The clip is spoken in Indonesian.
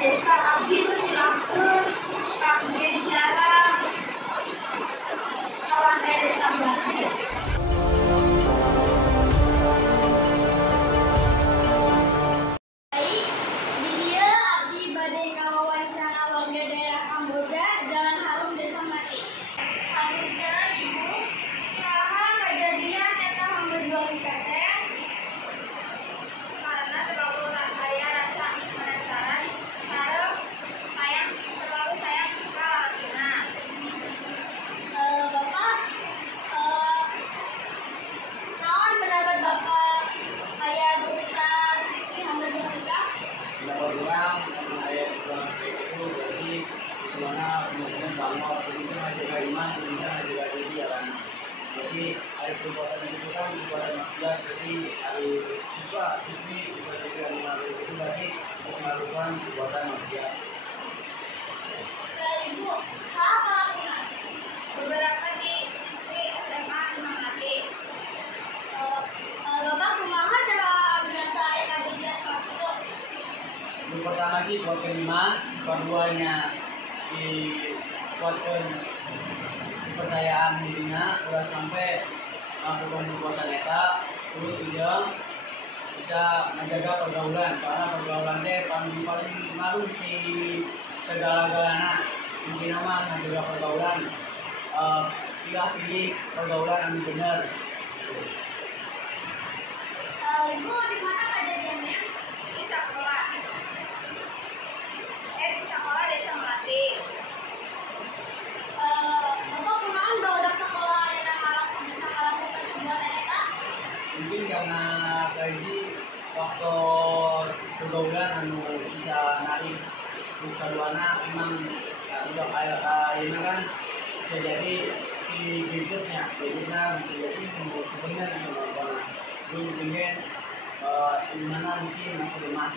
Desa abdi bersilaturahmi kangge jarang kawan desa Belanda. Baik, di dia abdi bade ngawawancara warga daerah Kamboja, Jalan Harum Desa Mati. Kamboja ibu, saha kejadian eta hamberjuang teteh karena terlalu aya rasa penasaran sareng terlalu sayang ka lalakina. Bapak, naon pendapat Bapak aya berita sisi hamberjuang kita? Pendapat orang aya Islam itu berarti Islamnya benar-benar bangun, bisa menjaga iman, bisa menjaga diri jalan. Jadi ada perbuatan itu kan perbuatan maksiat, jadi ada siswi seperti yang mengalir itu berarti harus melakukan perbuatan maksiat. Ibu, saha pelakunya? Beberapa di siswi SMA Imam Nati. Bapak kumaha cara berasa aya kejadian kelas itu? Yang pertama sih buat kelima, keduanya dikuatkan kepercayaan dirinya, udah sampai melakukan perbuatan eta, terus juga bisa menjaga pergaulan, karena pergaulan teh paling ngaruh di segala-galana. Intinya mah menjaga pergaulan, pilih pergaulan yang benar. Ibu di mana kejadiannya? Di sekolah. Di sekolah Desa Melati. Bapak kunaon barudak sekolah aya bisa ngalakukan kegiatan eta? Mungkin karena kayak faktor pergaulan anu bisa naik terus keduanya emang ya, udah kayak ini kan bisa jadi di gadgetnya bisa jadi benar gitu. Jadi mungkin di mana mungkin masih lemah.